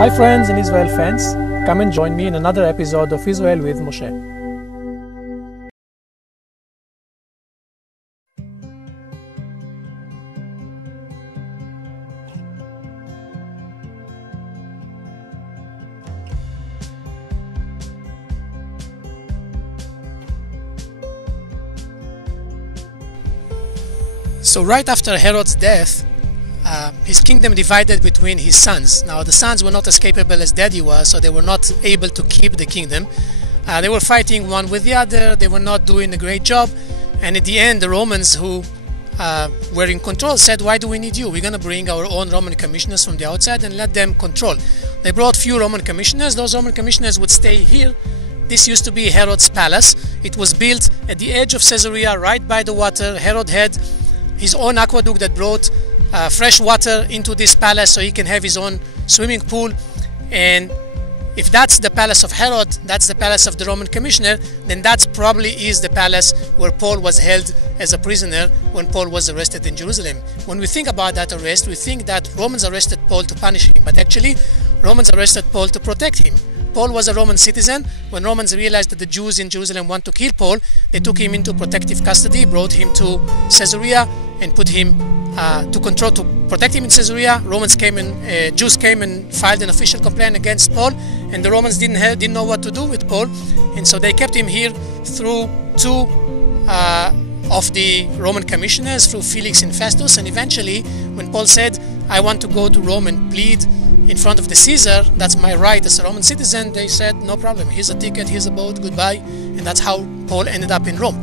Hi friends and Israel fans, come and join me in another episode of Israel with Moshe. So right after Herod's death, his kingdom divided between his sons. Now the sons were not as capable as daddy was, so they were not able to keep the kingdom. They were fighting one with the other, they were not doing a great job, and at the end the Romans who were in control said, why do we need you? We're going to bring our own Roman commissioners from the outside and let them control. They brought few Roman commissioners. Those Roman commissioners would stay here. This used to be Herod's palace. It was built at the edge of Caesarea, right by the water. Herod had his own aqueduct that brought fresh water into this palace so he can have his own swimming pool. And if that's the palace of Herod, that's the palace of the Roman commissioner, then that probably is the palace where Paul was held as a prisoner when Paul was arrested in Jerusalem. When we think about that arrest, we think that Romans arrested Paul to punish him, but actually Romans arrested Paul to protect him. Paul was a Roman citizen. When Romans realized that the Jews in Jerusalem want to kill Paul, they took him into protective custody, brought him to Caesarea and put him to protect him in Caesarea. Jews came and filed an official complaint against Paul, and the Romans didn't know what to do with Paul, and so they kept him here through two of the Roman commissioners, through Felix and Festus. And eventually, when Paul said, I want to go to Rome and plead in front of the Caesar, that's my right as a Roman citizen, they said, no problem, here's a ticket, here's a boat, goodbye. And that's how Paul ended up in Rome.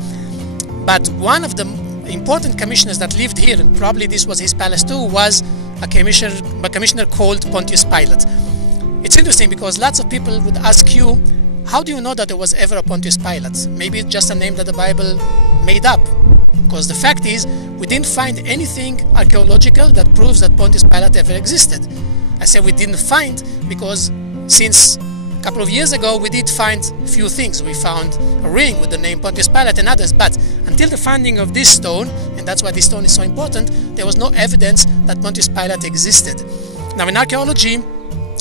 But one of the important commissioners that lived here, and probably this was his palace too, was a commissioner called Pontius Pilate. It's interesting because lots of people would ask you, how do you know that there was ever a Pontius Pilate? Maybe it's just a name that the Bible made up. Because the fact is, we didn't find anything archaeological that proves that Pontius Pilate ever existed. I say we didn't find because since a couple of years ago we did find a few things. We found a ring with the name Pontius Pilate and others, but until the finding of this stone, and that's why this stone is so important, there was no evidence that Pontius Pilate existed. Now in archaeology,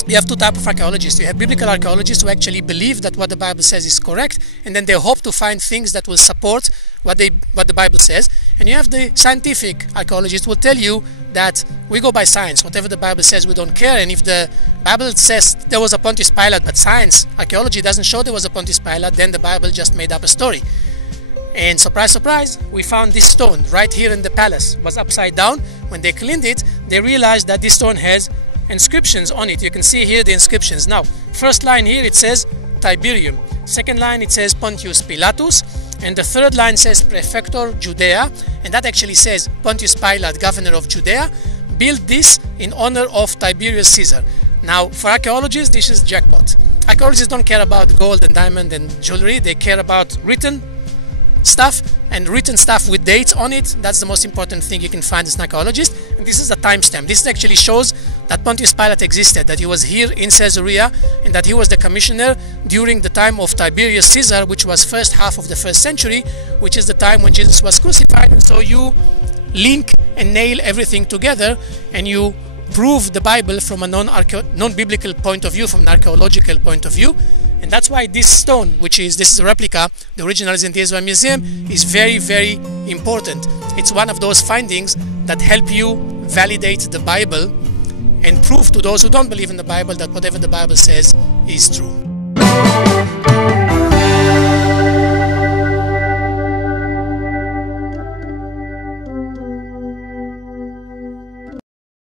you have two types of archaeologists. You have biblical archaeologists who actually believe that what the Bible says is correct, and then they hope to find things that will support what the Bible says. And you have the scientific archaeologists who will tell you that we go by science. Whatever the Bible says, we don't care. And if the Bible says there was a Pontius Pilate, but science, archaeology doesn't show there was a Pontius Pilate, then the Bible just made up a story. And surprise, surprise, we found this stone right here in the palace. It was upside down. When they cleaned it, they realized that this stone has inscriptions on it. You can see here the inscriptions. Now, first line here it says Tiberium. Second line it says Pontius Pilatus. And the third line says Prefector Judea. And that actually says Pontius Pilate, governor of Judea, built this in honor of Tiberius Caesar. Now, for archaeologists, this is jackpot. Archaeologists don't care about gold and diamond and jewelry. They care about written stuff, and written stuff with dates on it. That's the most important thing you can find as an archaeologist. And this is a timestamp. This actually shows that Pontius Pilate existed, that he was here in Caesarea, and that he was the commissioner during the time of Tiberius Caesar, which was first half of the 1st century, which is the time when Jesus was crucified. And so you link and nail everything together, and you prove the Bible from a non-biblical point of view, from an archaeological point of view. And that's why this stone, this is a replica, the original is in the Israel Museum, is very, very important. It's one of those findings that help you validate the Bible and prove to those who don't believe in the Bible that whatever the Bible says is true.